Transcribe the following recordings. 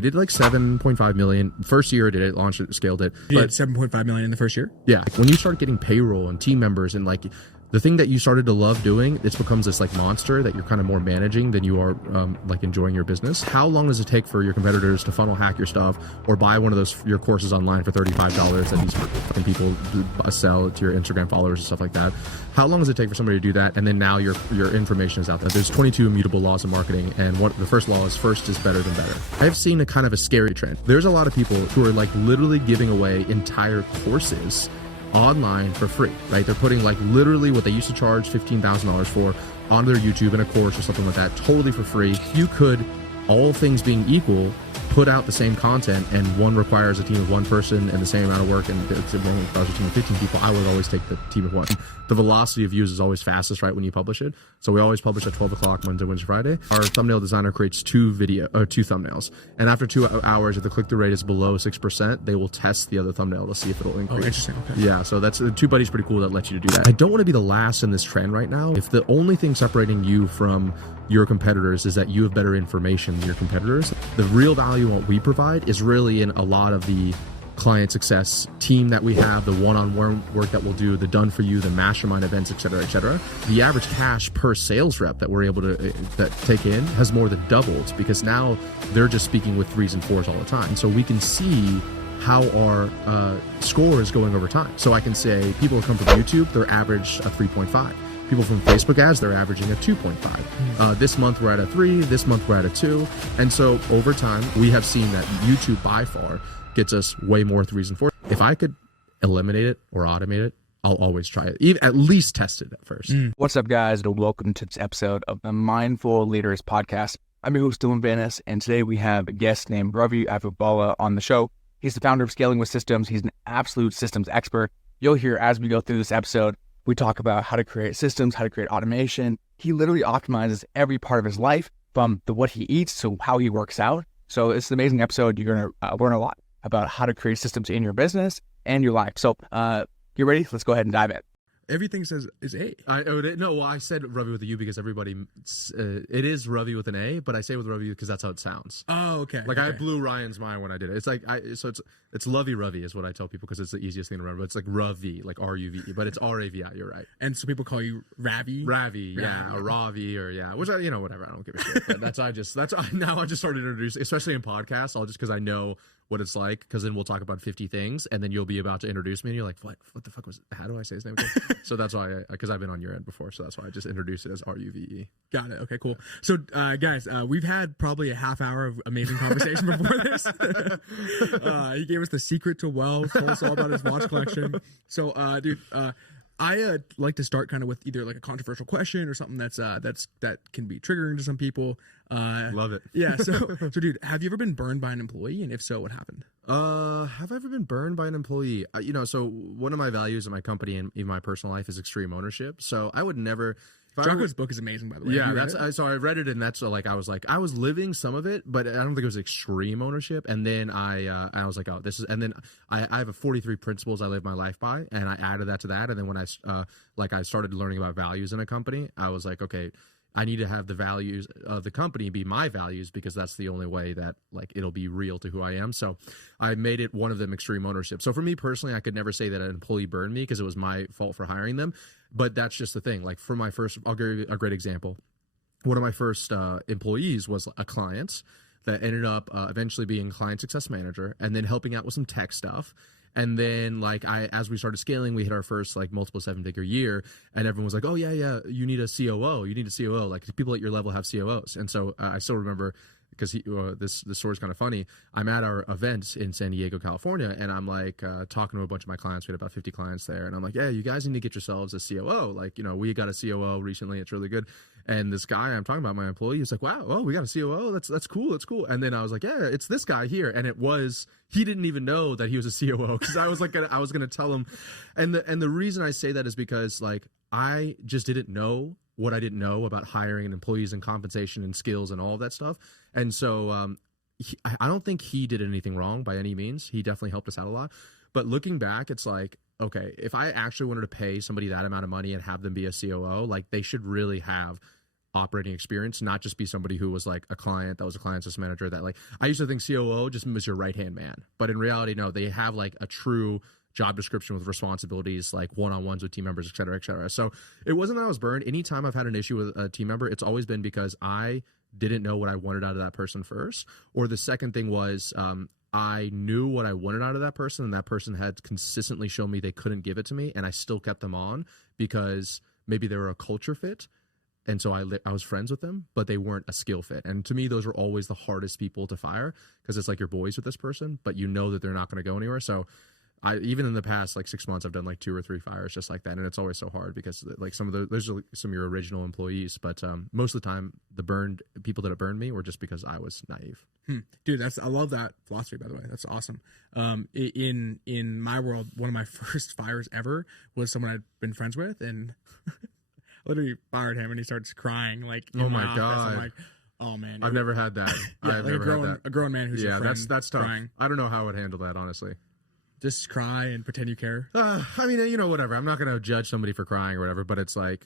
We did like 7.5 million. First year I did it, launched it, scaled it. You did 7.5 million in the first year? Yeah. When you start getting payroll and team members and like the thing that you started to love doing, it becomes this like monster that you're kind of more managing than you are like enjoying your business. How long does it take for your competitors to funnel hack your stuff or buy one of those your courses online for $35 that these fucking people sell to your Instagram followers and stuff like that? How long does it take for somebody to do that? And then now your information is out there. There's 22 immutable laws of marketing, and what the first law is better than better. I've seen a kind of a scary trend. There's a lot of people who are like literally giving away entire courses online for free, right? They're putting like literally what they used to charge $15,000 for onto their YouTube in a course or something like that, totally for free. You could, all things being equal, put out the same content, and one requires a team of one person and the same amount of work, and one requires a team of 15 people. I would always take the team of one. The velocity of views is always fastest, right, when you publish it. So we always publish at 12 o'clock Monday, Wednesday, Friday. Our thumbnail designer creates two thumbnails, and after 2 hours, if the click-through rate is below 6%, they will test the other thumbnail to see if it'll increase. Oh, interesting. Okay. Yeah, so that's TubeBuddy's pretty cool that lets you do that. I don't want to be the last in this trend right now. If the only thing separating you from your competitors is that you have better information than your competitors, the real value in what we provide is really in a lot of the client success team that we have, the one-on-one work that we'll do, the done for you, the mastermind events, et cetera, et cetera. The average cash per sales rep that we're able to take in has more than doubled, because now they're just speaking with 3s and 4s all the time. So we can see how our score is going over time. So I can say people who come from YouTube, they're average a 3.5. People from Facebook ads, they're averaging a 2.5. This month we're at a 3, this month we're at a 2. And so over time, we have seen that YouTube by far gets us way more 3s and 4s. If I could eliminate it or automate it, I'll always try it. Even at least test it at first. What's up, guys, and welcome to this episode of the Mindful Leaders Podcast. I'm your host, Dylan Vanis, and today we have a guest named Ravi Avubala on the show. He's the founder of Scaling with Systems. He's an absolute systems expert. You'll hear as we go through this episode, we talk about how to create systems, how to create automation. He literally optimizes every part of his life, from what he eats to how he works out. So it's an amazing episode. You're going to learn a lot about how to create systems in your business and your life. So you ready? Let's go ahead and dive in. Everything says is A. I said Ravi with a U because everybody, it is Ravi with an A, but I say with Ravi because that's how it sounds. Oh, okay. Like okay. I blew Ryan's mind when I did it. It's like, it's Lovey Ravi is what I tell people because it's the easiest thing to remember. It's like Ravi, like R-U-V-E, but it's R-A-V-I, you're right. And so people call you Ravi? Ravi, yeah, or Ravi, or yeah, which I, whatever, I don't give a shit. But now I just started introducing, especially in podcasts, because I know what it's like, because then we'll talk about 50 things, and then you'll be about to introduce me, and you're like, what the fuck how do I say his name again? So that's why, because I've been on your end before, so that's why I just introduced it as R-U-V-E. Got it. Okay, cool. So, guys, we've had probably a half hour of amazing conversation before this. He gave us the secret to wealth, told us all about his watch collection. So, dude, I like to start kind of with either like a controversial question or something that can be triggering to some people. Love it. Yeah. So dude, have you ever been burned by an employee, and if so, what happened? Have I ever been burned by an employee? So one of my values in my company and in my personal life is extreme ownership. So I would never. Jocko's book is amazing, by the way. Yeah, so I read it, and that's like I was living some of it, but I don't think it was extreme ownership. And then I was like, oh, this is. And then I have 43 principles I live my life by, and I added that to that. And then when I started learning about values in a company, I was like, okay, I need to have the values of the company be my values, because that's the only way that like it'll be real to who I am. So I made it one of them extreme ownership. So for me personally, I could never say that an employee burned me because it was my fault for hiring them. But that's just the thing. Like for my first, I'll give you a great example. One of my first employees was a client that ended up eventually being client success manager and then helping out with some tech stuff. And then as we started scaling, we hit our first like multiple 7-figure year, and everyone was like, oh yeah, you need a COO. You need a COO. Like people at your level have COOs. And so I still remember, because this story is kind of funny. I'm at our event in San Diego, California, and I'm like talking to a bunch of my clients. We had about 50 clients there, and I'm like, yeah, you guys need to get yourselves a COO. Like, we got a COO recently. It's really good. And this guy I'm talking about, my employee, he's like, wow, oh, we got a COO. That's cool. That's cool. And then I was like, yeah, it's this guy here. And he didn't even know that he was a COO, because I was like, I was going to tell him. And the reason I say that is because like, I just didn't know what I didn't know about hiring and employees and compensation and skills and all of that stuff. And so I don't think he did anything wrong by any means. He definitely helped us out a lot. But looking back, it's like, okay, if I actually wanted to pay somebody that amount of money and have them be a COO, like they should really have operating experience, not just be somebody who was like a client that was a client system manager. That like I used to think COO just was your right hand man, but in reality, no, they have like a true job description with responsibilities like one-on-ones with team members, et cetera, et cetera. So it wasn't that I was burned. Anytime I've had an issue with a team member, it's always been because I didn't know what I wanted out of that person first. Or the second thing was I knew what I wanted out of that person, and that person had consistently shown me they couldn't give it to me, and I still kept them on because maybe they were a culture fit. And so I was friends with them, but they weren't a skill fit. And to me, those are always the hardest people to fire because it's like you're boys with this person, but you know that they're not going to go anywhere. So even in the past like 6 months, I've done like 2 or 3 fires just like that, and it's always so hard because like there's some of your original employees, but most of the time the people that have burned me were just because I was naive. Dude, I love that philosophy, by the way. That's awesome. In my world, one of my first fires ever was someone I'd been friends with, and literally fired him, and he starts crying like, oh my god, I'm like, oh man, I've never had that. Yeah, I've like never had that. A grown man who's your friend. That's tough. Crying. I don't know how I would handle that, honestly. Just cry and pretend you care. I mean, whatever. I'm not going to judge somebody for crying or whatever, but it's like,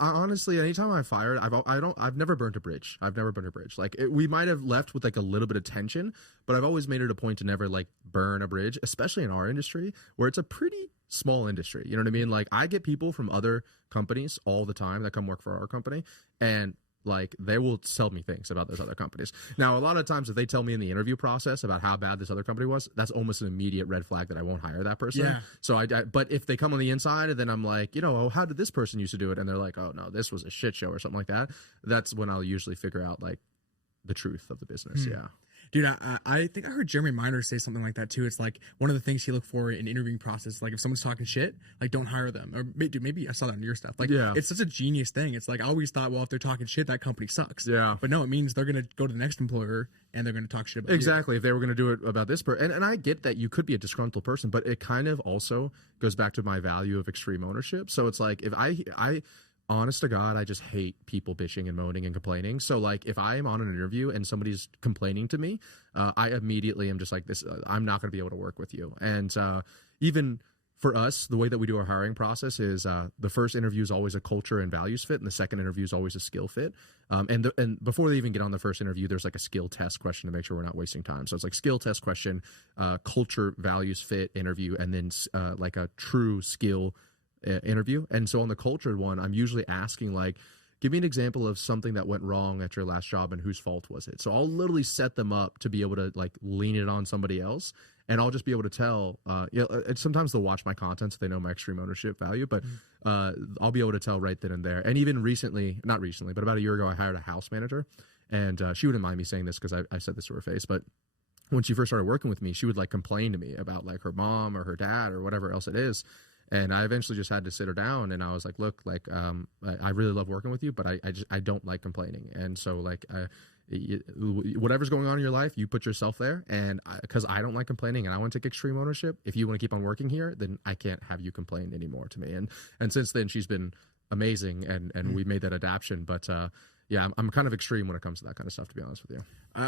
honestly, anytime I fired, I've never burnt a bridge. I've never burnt a bridge. Like we might have left with like a little bit of tension, but I've always made it a point to never like burn a bridge, especially in our industry where it's a pretty small industry. You know what I mean? Like I get people from other companies all the time that come work for our company, and like they will tell me things about those other companies. Now, a lot of times if they tell me in the interview process about how bad this other company was, that's almost an immediate red flag that I won't hire that person. Yeah. So but if they come on the inside and then I'm like, how did this person used to do it? And they're like, oh no, this was a shit show or something like that. That's when I'll usually figure out like the truth of the business. Yeah. Dude, I think I heard Jeremy Miner say something like that too. It's like one of the things he looked for in interviewing process. Like if someone's talking shit, like don't hire them. Or dude, maybe I saw that in your stuff. Like it's such a genius thing. It's like I always thought, well, if they're talking shit, that company sucks. Yeah. But no, it means they're gonna go to the next employer and they're gonna talk shit about exactly. you. If they were gonna do it about this person, and I get that you could be a disgruntled person, but it kind of also goes back to my value of extreme ownership. So it's like if I honest to God, I just hate people bitching and moaning and complaining. So like if I am on an interview and somebody's complaining to me, I immediately am just like this, I'm not going to be able to work with you. And even for us, the way that we do our hiring process is the first interview is always a culture and values fit, and the second interview is always a skill fit. And before they even get on the first interview, there's like a skill test question to make sure we're not wasting time. So it's like skill test question, culture, values fit interview, and then like a true skill interview. And so on the culture one, I'm usually asking like, give me an example of something that went wrong at your last job and whose fault was it? So I'll literally set them up to be able to like lean it on somebody else, and I'll just be able to tell, sometimes they'll watch my content so they know my extreme ownership value, but I'll be able to tell right then and there. And even not recently, but about a year ago, I hired a house manager, and she wouldn't mind me saying this because I said this to her face, but when she first started working with me, she would like complain to me about like her mom or her dad or whatever else it is. And I eventually just had to sit her down, and I was like, look, like, I really love working with you, but I don't like complaining. And so like, whatever's going on in your life, you put yourself there. And because I don't like complaining and I want to take extreme ownership, if you want to keep on working here, then I can't have you complain anymore to me. And since then she's been amazing, and we made that adaptation. But, yeah, I'm kind of extreme when it comes to that kind of stuff, to be honest with you.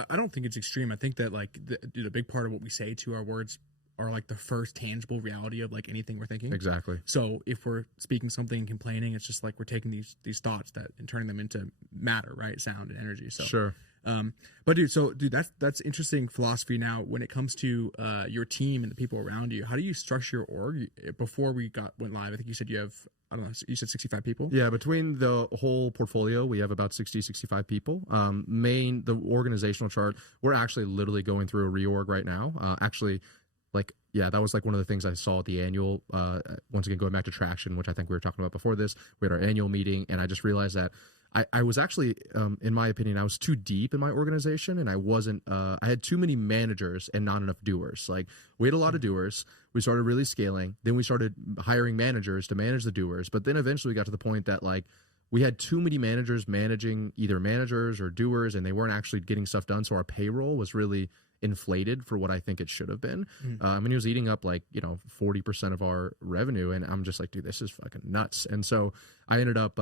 I don't think it's extreme. I think that like the big part of what we say to our words are like the first tangible reality of like anything we're thinking. Exactly. So if we're speaking something and complaining, it's just like we're taking these thoughts and turning them into matter, right? Sound and energy. So sure. But dude, that's interesting philosophy. Now, when it comes to your team and the people around you, how do you structure your org? Before we went live, I think you said you have, I don't know, you said 65 people? Yeah, between the whole portfolio, we have about 65 people. The organizational chart, we're actually literally going through a reorg right now. That was like one of the things I saw at the annual, once again, going back to traction, which I think we were talking about before this. We had our annual meeting, and I just realized that I was actually, in my opinion, I was too deep in my organization, and I had too many managers and not enough doers. Like, we had a lot of doers. We started really scaling. Then we started hiring managers to manage the doers. But then eventually we got to the point that, like, we had too many managers managing either managers or doers, and they weren't actually getting stuff done. So our payroll was really inflated for what I think it should have been. I mean, it was eating up 40% of our revenue, and I'm just like, dude, this is fucking nuts. And so I ended up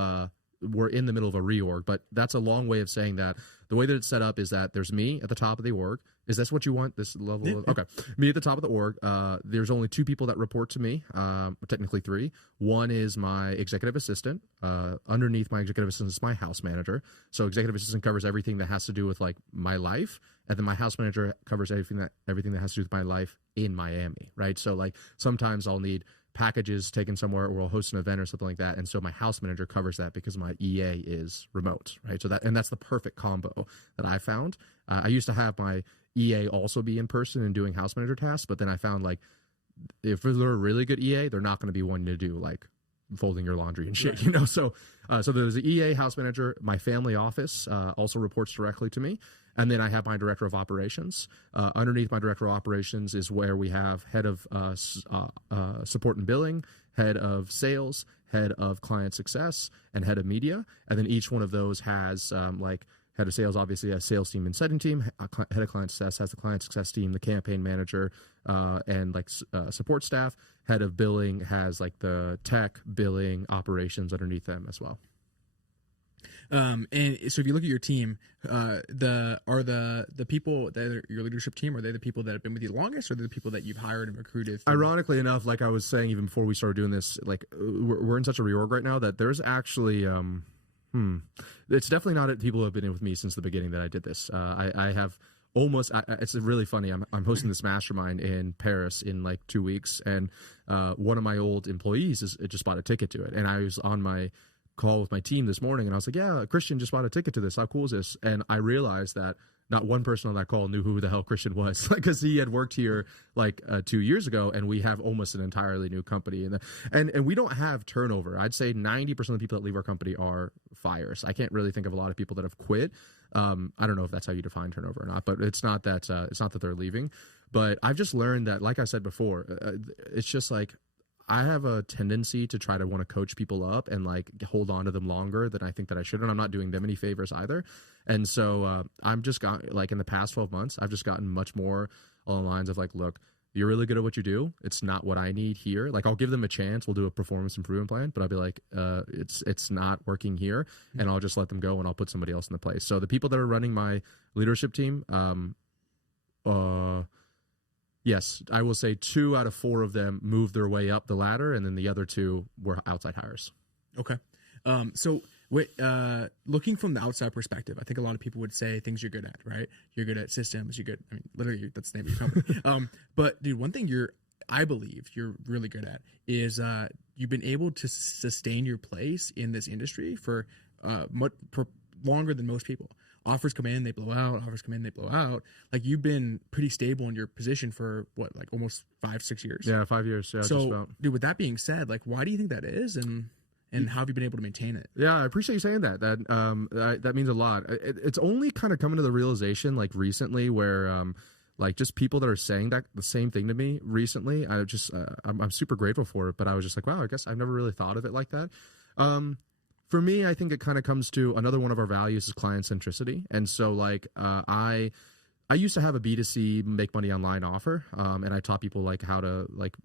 we're in the middle of a reorg, but that's a long way of saying that the way that it's set up is that there's me at the top of the org. Is this what you want? This level? Yeah. Okay. Me at the top of the org. There's only 2 people that report to me, technically 3. One is my executive assistant. Underneath my executive assistant is my house manager. So executive assistant covers everything that has to do with like my life. And then my house manager covers everything that has to do with my life in Miami, right? So like sometimes I'll need packages taken somewhere, or I'll host an event or something like that, and so my house manager covers that because my EA is remote, right? So that's the perfect combo that I found. I used to have my EA also be in person and doing house manager tasks, but then I found like if they're a really good EA, they're not going to be wanting to do like folding your laundry and shit, right. So there's the EA, house manager. My family office also reports directly to me. And then I have my director of operations. Underneath my director of operations is where we have head of support and billing, head of sales, head of client success, and head of media. And then each one of those has like head of sales, obviously, a sales team and setting team. Head of client success has the client success team, the campaign manager, and like support staff. Head of billing has like the tech, billing, operations underneath them as well. And so if you look at your team, the people that are your leadership team, are they the people that have been with you the longest, or are they the people that you've hired and recruited? Ironically enough, like I was saying even before we started doing this, like we're in such a reorg right now that there's actually it's definitely not people who have been in with me since the beginning that I did this. I have almost it's really funny. I'm hosting this mastermind in Paris in like 2 weeks, and one of my old employees just bought a ticket to it, and I was on my call with my team this morning, and I was like, yeah, Christian just bought a ticket to this. How cool is this? And I realized that not one person on that call knew who the hell Christian was, because he had worked here like 2 years ago, and we have almost an entirely new company. And we don't have turnover. I'd say 90% of the people that leave our company are fires. I can't really think of a lot of people that have quit. I don't know if that's how you define turnover or not, but it's not that they're leaving. But I've just learned that, like I said before, it's just like, I have a tendency to try to want to coach people up and like hold on to them longer than I think that I should. And I'm not doing them any favors either. And so I'm just got like in the past 12 months, I've just gotten much more along the lines of like, look, you're really good at what you do. It's not what I need here. Like I'll give them a chance. We'll do a performance improvement plan, but I'll be like, it's not working here. And I'll just let them go and I'll put somebody else in the place. So the people that are running my leadership team, yes, I will say 2 out of 4 of them moved their way up the ladder, and then the other 2 were outside hires. Okay. So looking from the outside perspective, I think a lot of people would say things you're good at, right? You're good at systems. You're good. I mean, literally, that's the name of your company. But dude, one thing I believe you're really good at is you've been able to sustain your place in this industry for longer than most people. Offers come in, they blow out. Offers come in, they blow out. Like you've been pretty stable in your position for what, like almost 5-6 years? Yeah, 5 years. Yeah. So, just about. Dude, with that being said, like, why do you think that is, and how have you been able to maintain it? Yeah, I appreciate you saying that. That means a lot. It's only kind of coming to the realization like recently where like just people that are saying that the same thing to me recently. I'm super grateful for it. But I was just like, wow, I guess I've never really thought of it like that. For me, I think it kind of comes to another one of our values is client centricity. And so like I used to have a B2C make money online offer, and I taught people like how to like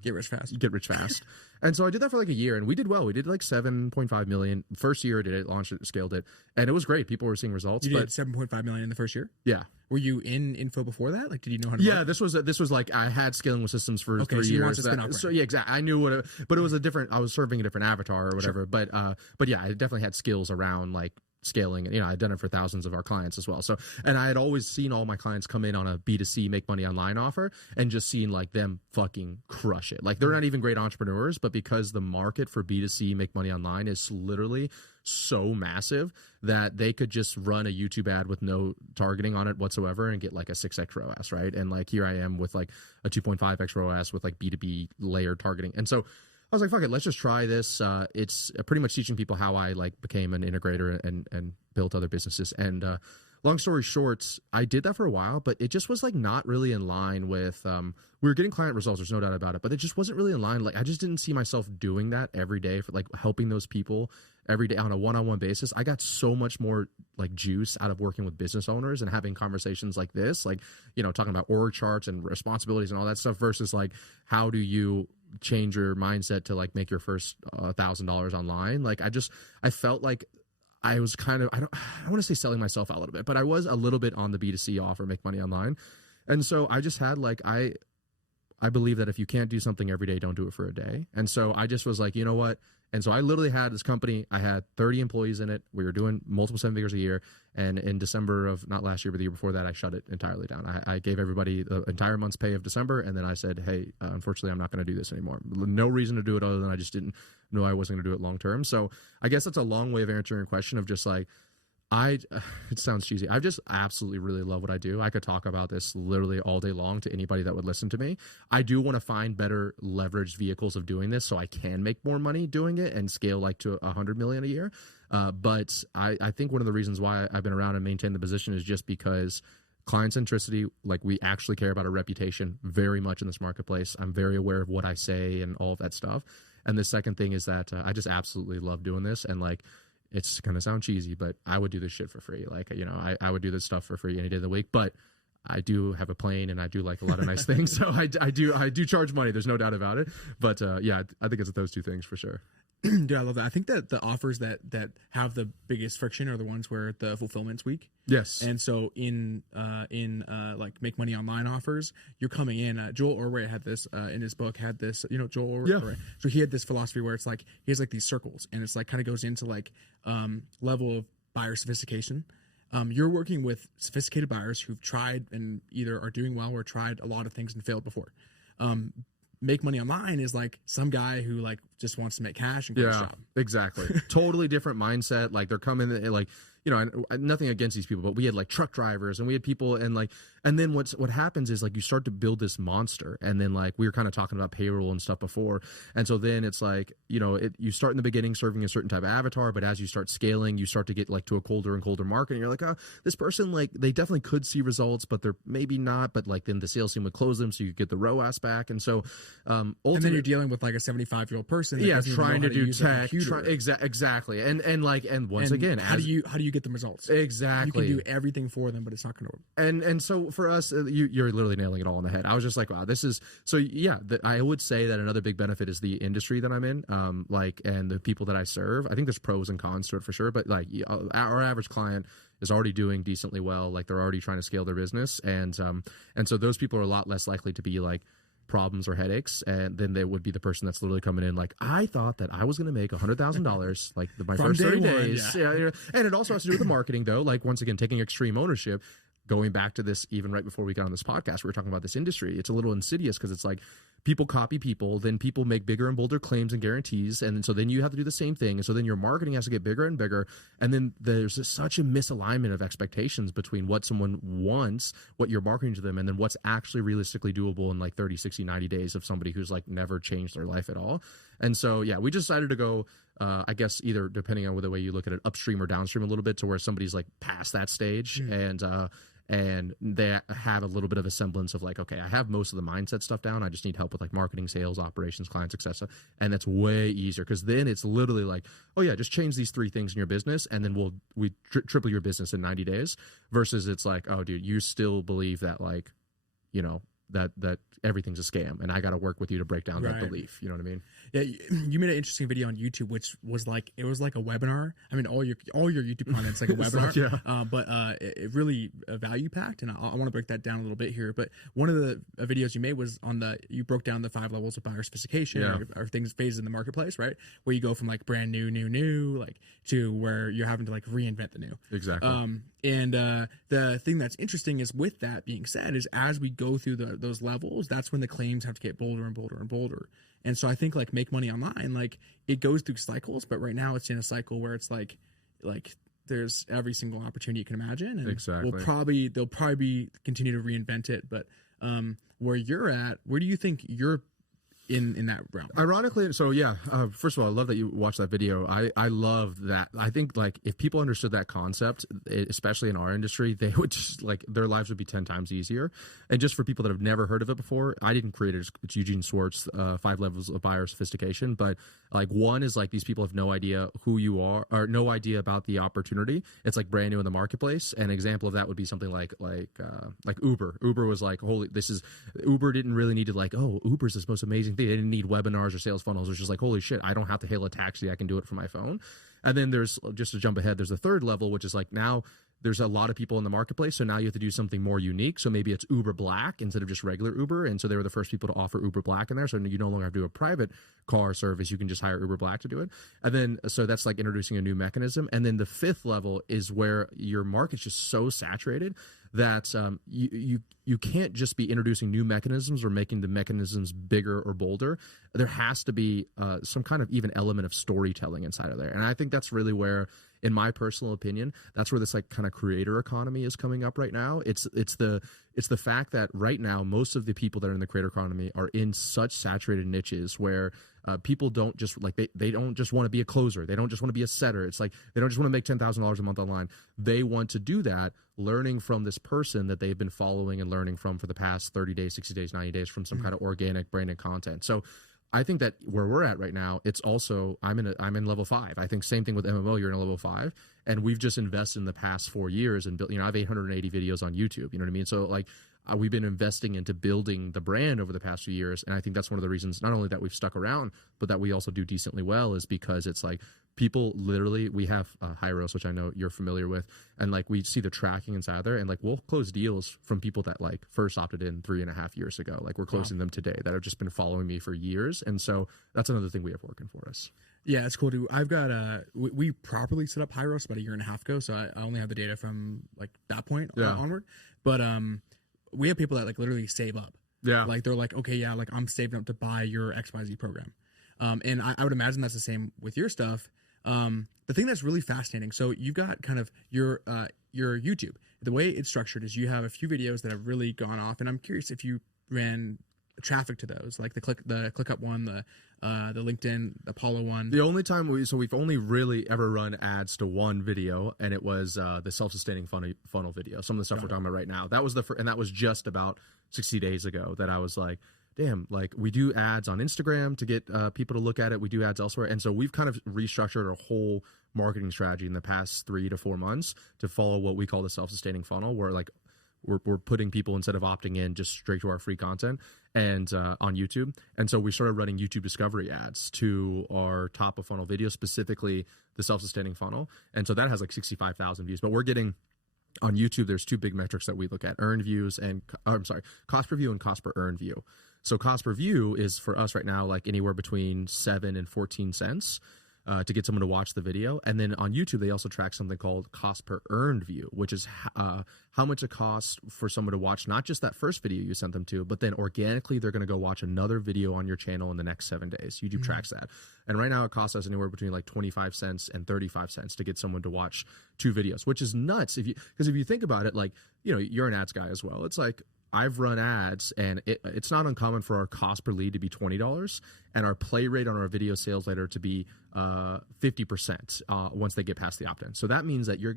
Get rich fast. And so I did that for like a year, and we did well. We did like 7.5 million. First year I did it, launched it, scaled it, and it was great. People were seeing results. You did 7.5 million in the first year? Yeah. Were you in info before that? Like, did you know how to? Yeah, this was like I had scaling with systems for 3 so you years. launched a spin-off So yeah, exactly. I knew what, but it was I was serving a different avatar or whatever. Sure. But yeah, I definitely had skills around like scaling, and I'd done it for thousands of our clients as well. So, and I had always seen all my clients come in on a B2C make money online offer and just seen like them fucking crush it. Like they're not even great entrepreneurs, but because the market for B2C make money online is literally so massive that they could just run a YouTube ad with no targeting on it whatsoever and get like a 6x ROAS, right? And like here I am with like a 2.5x ROAS with like B2B layered targeting. And so I was like, fuck it, let's just try this. It's pretty much teaching people how I like became an integrator and built other businesses. And long story short, I did that for a while, but it just was like not really in line with, we were getting client results, there's no doubt about it, but it just wasn't really in line. Like I just didn't see myself doing that every day for like helping those people every day on a one-on-one basis. I got so much more like juice out of working with business owners and having conversations like this, like, talking about org charts and responsibilities and all that stuff versus like, how do you change your mindset to like make your first $1,000 online. Like I felt like I was kind of, I don't want to say selling myself out a little bit, but I was a little bit on the B2C offer, make money online. And so I just had like, I believe that if you can't do something every day, don't do it for a day. And so I just was like, you know what? And so I literally had this company. I had 30 employees in it. We were doing multiple 7 figures a year. And in December of, not last year, but the year before that, I shut it entirely down. I gave everybody the entire month's pay of December. And then I said, hey, unfortunately, I'm not going to do this anymore. No reason to do it other than I just didn't know I wasn't going to do it long term. So I guess that's a long way of answering your question of just like, it sounds cheesy. I just absolutely really love what I do. I could talk about this literally all day long to anybody that would listen to me. I do want to find better leveraged vehicles of doing this so I can make more money doing it and scale like to 100 million a year. But I think one of the reasons why I've been around and maintained the position is just because client centricity, like we actually care about our reputation very much in this marketplace. I'm very aware of what I say and all of that stuff. And the second thing is that I just absolutely love doing this. And like, it's going to sound cheesy, but I would do this shit for free. Like, you know, I would do this stuff for free any day of the week, but I do have a plane and I do like a lot of nice things. So I do charge money. There's no doubt about it. But yeah, I think it's those two things for sure. Dude, I love that. I think that the offers that have the biggest friction are the ones where the fulfillment's weak. Yes. And so in like make money online offers, you're coming in. Joel Orway had this in his book. Had this, you know, Joel Orway. Yeah. So he had this philosophy where it's like he has like these circles, and it's like kind of goes into like level of buyer sophistication. You're working with sophisticated buyers who've tried and either are doing well or tried a lot of things and failed before. Make money online is like some guy who like just wants to make cash and get his job. Exactly. Totally different mindset. Like they're coming like, you know, nothing against these people, but we had like truck drivers and we had people and like, and then what happens is like you start to build this monster, and then like we were kind of talking about payroll and stuff before, and so then it's like, you know, you start in the beginning serving a certain type of avatar, but as you start scaling, you start to get like to a colder and colder market, and you're like, oh, this person, like they definitely could see results, but they're maybe not, but like then the sales team would close them so you get the ROAS back, and so and then you're dealing with like a 75-year-old person that trying to do tech, exactly, and once again, how do you get them results? Exactly, you can do everything for them, but it's not going to work. And so for us, you're literally nailing it all on the head. I was just like, wow, this is so. Yeah, I would say that another big benefit is the industry that I'm in, like, and the people that I serve. I think there's pros and cons to it for sure, but like our average client is already doing decently well. Like they're already trying to scale their business, and so those people are a lot less likely to be like problems or headaches, and then they would be the person that's literally coming in like, I thought that I was going to make $100,000 like my first 30 days. Yeah. And it also has to do with the marketing though. Like once again, taking extreme ownership. Going back to this, even right before we got on this podcast, we were talking about this industry. It's a little insidious because it's like people copy people, then people make bigger and bolder claims and guarantees, and so then you have to do the same thing, and so then your marketing has to get bigger and bigger, and then there's such a misalignment of expectations between what someone wants, what you're marketing to them, and then what's actually realistically doable in like 30, 60, 90 days of somebody who's like never changed their life at all. And so, yeah, we decided to go, I guess either depending on the way you look at it, upstream or downstream a little bit to where somebody's like past that stage, and they have a little bit of a semblance of like, okay, I have most of the mindset stuff down. I just need help with like marketing, sales, operations, clients, etc. And that's way easier because then it's literally like, oh yeah, just change these 3 things in your business, and then we triple your business in 90 days. Versus it's like, oh dude, you still believe that like, you know, that everything's a scam, and I got to work with you to break down that belief. You know what I mean? Yeah, you made an interesting video on YouTube, which was like a webinar. I mean, all your YouTube content's like a webinar, but it really value packed, and I want to break that down a little bit here. But one of the videos you made was you broke down the 5 levels of buyer sophistication, or things phases in the marketplace, right? Where you go from like brand new, like to where you're having to like reinvent the new. Exactly. And the thing that's interesting is, with that being said, is as we go through those levels, that's when the claims have to get bolder and bolder and bolder. And so I think like make money online, like it goes through cycles, but right now it's in a cycle where it's like there's every single opportunity you can imagine, and they'll probably continue to reinvent it. But where you're at, where do you think you're in that realm? Ironically, so yeah, first of all, I love that you watched that video. I love that. I think like if people understood that concept, especially in our industry, they would just like their lives would be 10 times easier. And just for people that have never heard of it before, I didn't create it. It's Eugene Swartz, 5 levels of buyer sophistication. But like one is like these people have no idea who you are, or no idea about the opportunity. It's like brand new in the marketplace. An example of that would be something like Uber. Uber was like, Uber didn't really need to like, oh, Uber's this most amazing They didn't need webinars or sales funnels. It was just like, holy shit, I don't have to hail a taxi. I can do it from my phone. And then there's, just to jump ahead, there's a third level, which is like now there's a lot of people in the marketplace. So now you have to do something more unique. So maybe it's Uber Black instead of just regular Uber. And so they were the first people to offer Uber Black in there. So you no longer have to do a private car service. You can just hire Uber Black to do it. And then, so that's like introducing a new mechanism. And then the fifth level is where your market's just so saturated that you can't just be introducing new mechanisms or making the mechanisms bigger or bolder. There has to be some kind of even element of storytelling inside of there. And I think that's really where, in my personal opinion, that's where this like kind of creator economy is coming up right now. It's the fact that right now most of the people that are in the creator economy are in such saturated niches where people don't just like they don't just want to be a closer. They don't just want to be a setter. It's like they don't just want to make $10,000 a month online. They want to do that learning from this person that they've been following and learning from for the past 30 days, 60 days, 90 days from some kind of organic branded content. So I think that where we're at right now, it's also I'm in level 5. I think same thing with MMO. You're in a level 5, and we've just invested in the past 4 years and built. I have 880 videos on YouTube. You know what I mean? So like we've been investing into building the brand over the past few years, and I think that's one of the reasons not only that we've stuck around, but that we also do decently well is because it's like people literally we have Hyros, which I know you're familiar with, and like we see the tracking inside there, and like we'll close deals from people that like first opted in 3.5 years ago. Like we're closing them today that have just been following me for years, and so that's another thing we have working for us. Yeah, it's cool too. I've got we properly set up Hyros about 1.5 years ago, so I only have the data from like that point onward. But we have people that like literally save up. Yeah, like they're like, okay, yeah, like I'm saving up to buy your XYZ program, and I would imagine that's the same with your stuff. The thing that's really fascinating, so you've got kind of your YouTube. The way it's structured is you have a few videos that have really gone off, and I'm curious if you ran traffic to those, like the ClickUp one, the LinkedIn Apollo one. The only time we've only really ever run ads to one video, and it was the self-sustaining funnel video. Some of the stuff we're talking about right now. That was and that was just about 60 days ago that I was like, damn, like we do ads on Instagram to get people to look at it. We do ads elsewhere. And so we've kind of restructured our whole marketing strategy in the past 3 to 4 months to follow what we call the self-sustaining funnel, where like we're putting people, instead of opting in, just straight to our free content and on YouTube. And so we started running YouTube discovery ads to our top of funnel videos, specifically the self-sustaining funnel. And so that has like 65,000 views, but we're getting on YouTube, there's 2 big metrics that we look at: earned views and cost per view and cost per earned view. So cost per view is for us right now like anywhere between 7 and 14 cents to get someone to watch the video. And then on YouTube, they also track something called cost per earned view, which is how much it costs for someone to watch not just that first video you sent them to, but then organically they're going to go watch another video on your channel in the next 7 days. YouTube tracks that. And right now it costs us anywhere between like 25 cents and 35 cents to get someone to watch 2 videos, which is nuts. Because if you think about it, like, you know, you're an ads guy as well. It's like, I've run ads, and it's not uncommon for our cost per lead to be $20 and our play rate on our video sales letter to be 50% once they get past the opt-in. So that means that you're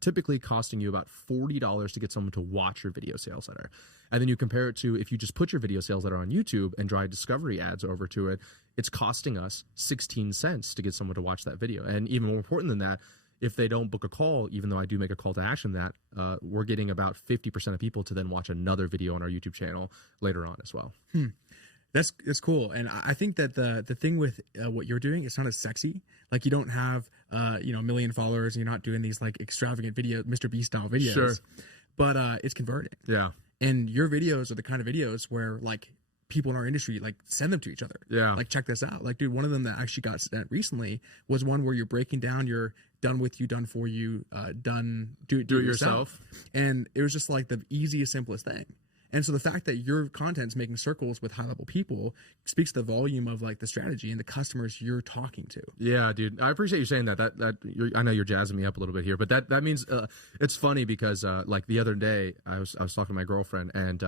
typically costing you about $40 to get someone to watch your video sales letter. And then you compare it to if you just put your video sales letter on YouTube and drive discovery ads over to it, it's costing us 16 cents to get someone to watch that video. And even more important than that, if they don't book a call, even though I do make a call to action, that we're getting about 50% of people to then watch another video on our YouTube channel later on as well. That's cool. And I think that the thing with what you're doing, it's not as sexy. Like you don't have a million followers, and you're not doing these like extravagant video, Mr. Beast style videos. Sure. But it's converting. Yeah. And your videos are the kind of videos where like people in our industry like send them to each other. Yeah. Like, check this out. Like, dude, one of them that actually got sent recently was one where you're breaking down your done with you, done for you, do it yourself. And it was just like the easiest, simplest thing. And so the fact that your content's making circles with high level people speaks to the volume of like the strategy and the customers you're talking to. Yeah, dude, I appreciate you saying that. I know you're jazzing me up a little bit here, but that means it's funny because like the other day I was talking to my girlfriend, and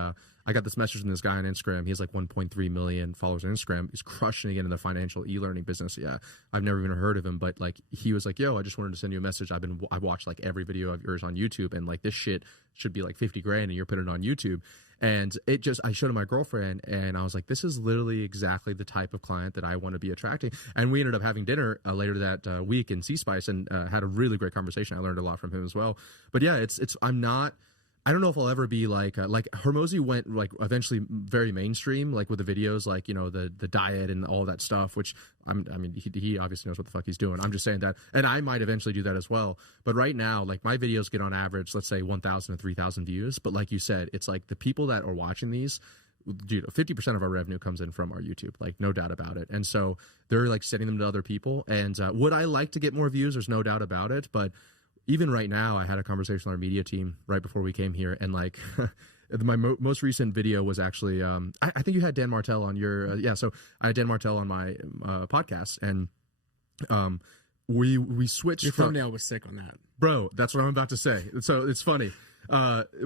I got this message from this guy on Instagram. He has like 1.3 million followers on Instagram. He's crushing it in the financial e-learning business. Yeah, I've never even heard of him, but like he was like, "Yo, I just wanted to send you a message. I watched like every video of yours on YouTube, and like this shit should be like 50 grand, and you're putting it on YouTube." And I showed him my girlfriend, and I was like, this is literally exactly the type of client that I want to be attracting. And we ended up having dinner later that week in Sea Spice, and had a really great conversation. I learned a lot from him as well. But yeah, I'm not I don't know if I'll ever be like Hormozy went like eventually very mainstream, like with the videos, like, you know, the diet and all that stuff, which I mean, he obviously knows what the fuck he's doing. I'm just saying that, and I might eventually do that as well. But right now, like my videos get on average, let's say 1,000 to 3,000 views. But like you said, it's like the people that are watching these, dude, 50% of our revenue comes in from our YouTube, like no doubt about it. And so they're like sending them to other people. And would I like to get more views? There's no doubt about it. But even right now, I had a conversation with our media team right before we came here, and like my most recent video was actually I think you had Dan Martell on your so I had Dan Martell on my podcast, and we switched. Your thumbnail was sick on that, bro. That's what I'm about to say. So it's funny.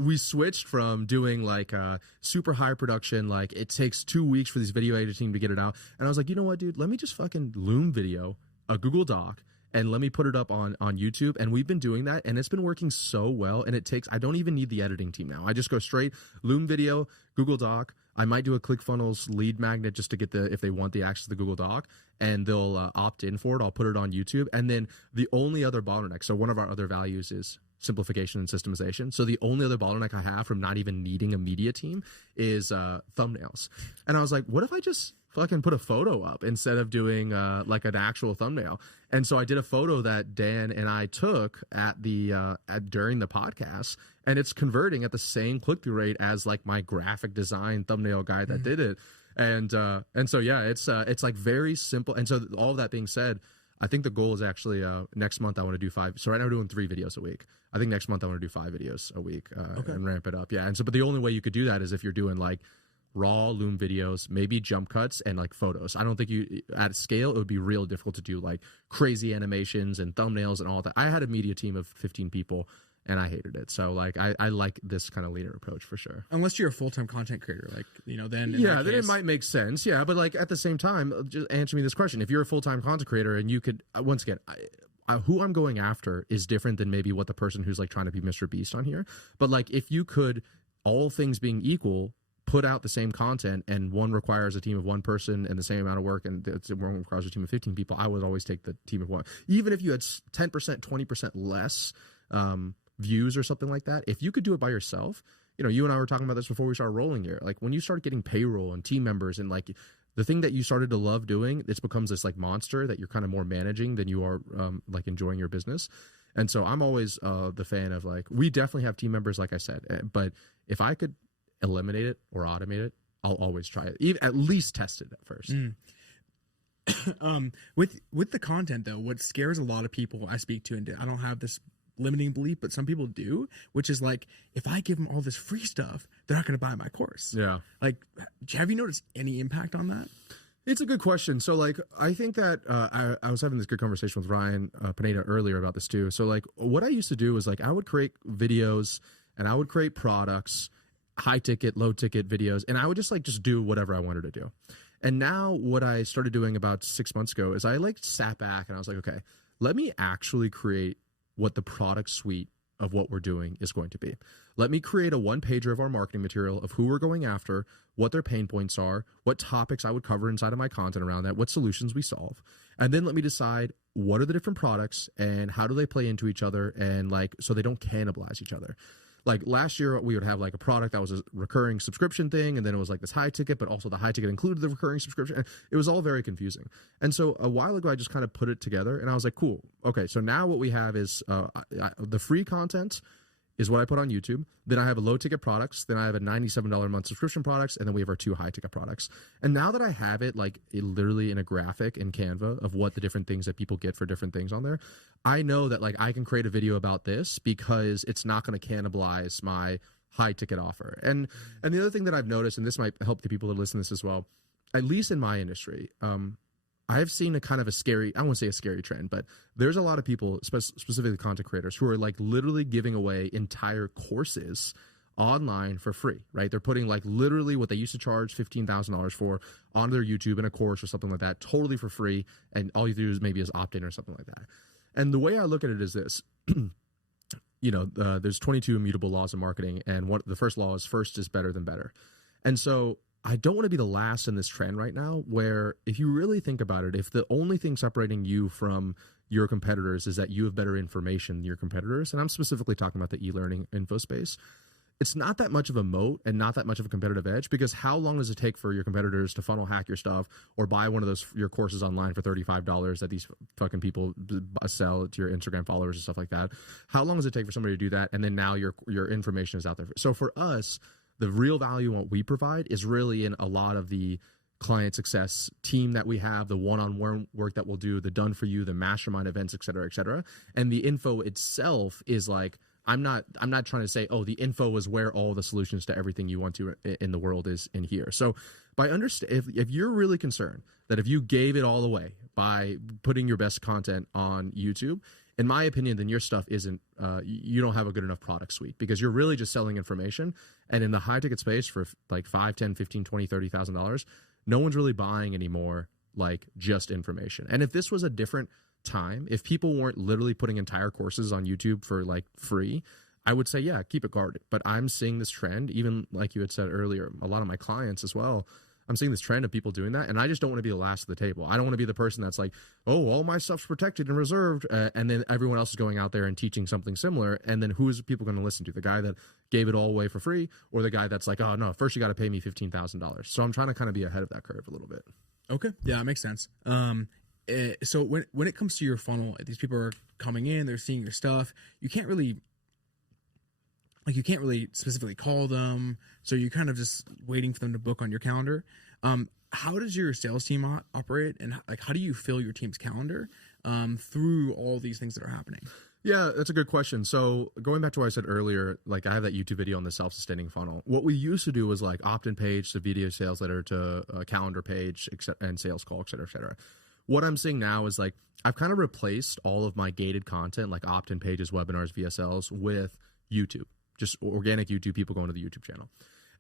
We switched from doing like super high production, like it takes 2 weeks for this video editing to get it out, and I was like, you know what, dude, let me just fucking Loom video a Google Doc, and let me put it up on YouTube. And we've been doing that, and it's been working so well. And I don't even need the editing team now. I just go straight Loom video, Google Doc. I might do a ClickFunnels lead magnet just to get if they want the access to the Google Doc, and they'll opt in for it. I'll put it on YouTube. And then the only other bottleneck, so one of our other values is simplification and systemization. So the only other bottleneck I have from not even needing a media team is thumbnails. And I was like, what if I just fucking put a photo up instead of doing like an actual thumbnail? And so I did a photo that Dan and I took at during the podcast, and it's converting at the same click-through rate as like my graphic design thumbnail guy that did it. And so yeah, it's like very simple. And so all of that being said, I think the goal is actually next month I want to do 5. So right now we're doing 3 videos a week. I think next month I want to do 5 videos a week and ramp it up. Yeah. And so, but the only way you could do that is if you're doing like raw Loom videos, maybe jump cuts and like photos. I don't think at scale, it would be real difficult to do like crazy animations and thumbnails and all that. I had a media team of 15 people, and I hated it. So like I like this kind of leader approach for sure. Unless you're a full-time content creator, like, you know, then then it might make sense. Yeah, but like at the same time, just answer me this question: if you're a full-time content creator and you could, once again, who I'm going after is different than maybe what the person who's like trying to be Mr. Beast on here. But like if you could, all things being equal, put out the same content, and one requires a team of 1 person and the same amount of work, and one requires a team of 15 people, I would always take the team of 1. Even if you had 10%, 20% less views or something like that, if you could do it by yourself, you know, you and I were talking about this before we started rolling here. Like when you start getting payroll and team members and like the thing that you started to love doing, it becomes this like monster that you're kind of more managing than you are like enjoying your business. And so I'm always the fan of like, we definitely have team members, like I said, but if I could eliminate it or automate it, I'll always try it. Even, at least test it at first. With the content though, what scares a lot of people I speak to, and I don't have this limiting belief, but some people do, which is like, if I give them all this free stuff, they're not going to buy my course. Yeah. Like, have you noticed any impact on that? It's a good question. So like, I think that I was having this good conversation with Ryan Pineda earlier about this too. So like what I used to do was like, I would create videos and I would create products, high ticket, low ticket videos, and I would just do whatever I wanted to do. And now what I started doing about 6 months ago is I like sat back and I was like, okay, let me actually create what the product suite of what we're doing is going to be. Let me create a 1-pager of our marketing material of who we're going after, what their pain points are, what topics I would cover inside of my content around that, what solutions we solve. And then let me decide what are the different products and how do they play into each other, and like, so they don't cannibalize each other. Like last year, we would have like a product that was a recurring subscription thing, and then it was like this high ticket, but also the high ticket included the recurring subscription. It was all very confusing. And so a while ago, I just kind of put it together, and I was like, cool. Okay, so now what we have is the free content is what I put on YouTube. Then I have a low ticket products. Then I have a $97 a month subscription products. And then we have our 2 high ticket products. And now that I have it like literally in a graphic in Canva of what the different things that people get for different things on there, I know that like I can create a video about this because it's not going to cannibalize my high ticket offer. And the other thing that I've noticed, and this might help the people that listen to this as well, at least in my industry, I've seen a kind of a scary, I won't say a scary trend, but there's a lot of people, specifically content creators, who are like literally giving away entire courses online for free, right? They're putting like literally what they used to charge $15,000 for on their YouTube in a course or something like that, totally for free. And all you do is maybe opt in or something like that. And the way I look at it is this, you know, there's 22 immutable laws of marketing. And the first law is first is better than better. And so I don't want to be the last in this trend right now, where if you really think about it, if the only thing separating you from your competitors is that you have better information than your competitors, and I'm specifically talking about the e-learning info space, it's not that much of a moat and not that much of a competitive edge, because how long does it take for your competitors to funnel hack your stuff or buy one of those your courses online for $35 that these fucking people sell to your Instagram followers and stuff like that? How long does it take for somebody to do that? And then now your information is out there. So for us, the real value in what we provide is really in a lot of the client success team that we have, the one-on-one work that we'll do, the done for you, the mastermind events, et cetera, et cetera. And the info itself is like, I'm not trying to say, oh, the info is where all the solutions to everything you want to in the world is in here. So by if you're really concerned that if you gave it all away by putting your best content on YouTube, in my opinion, then your stuff isn't, you don't have a good enough product suite, because you're really just selling information. And in the high ticket space for like $5, $10, $15, $20, $30,000, no one's really buying anymore like just information. And if this was a different time, if people weren't literally putting entire courses on YouTube for like free, I would say, yeah, keep it guarded. But I'm seeing this trend, even like you had said earlier, a lot of my clients as well, I'm seeing this trend of people doing that. And I just don't want to be the last of the table. I don't want to be the person that's like, oh, all my stuff's protected and reserved. And then everyone else is going out there and teaching something similar. And then who is people going to listen to? The guy that gave it all away for free, or the guy that's like, oh no, first you got to pay me $15,000. So I'm trying to kind of be ahead of that curve a little bit. Okay. Yeah, it makes sense. So when it comes to your funnel, these people are coming in, they're seeing your stuff. You can't really specifically call them. So you're kind of just waiting for them to book on your calendar. How does your sales team operate, and like how do you fill your team's calendar through all these things that are happening? Yeah, that's a good question. So going back to what I said earlier, like I have that YouTube video on the self-sustaining funnel. What we used to do was like opt-in page to video sales letter to a calendar page and sales call, et cetera, et cetera. What I'm seeing now is like I've kind of replaced all of my gated content, like opt-in pages, webinars, VSLs, with YouTube, just organic YouTube, people going to the YouTube channel.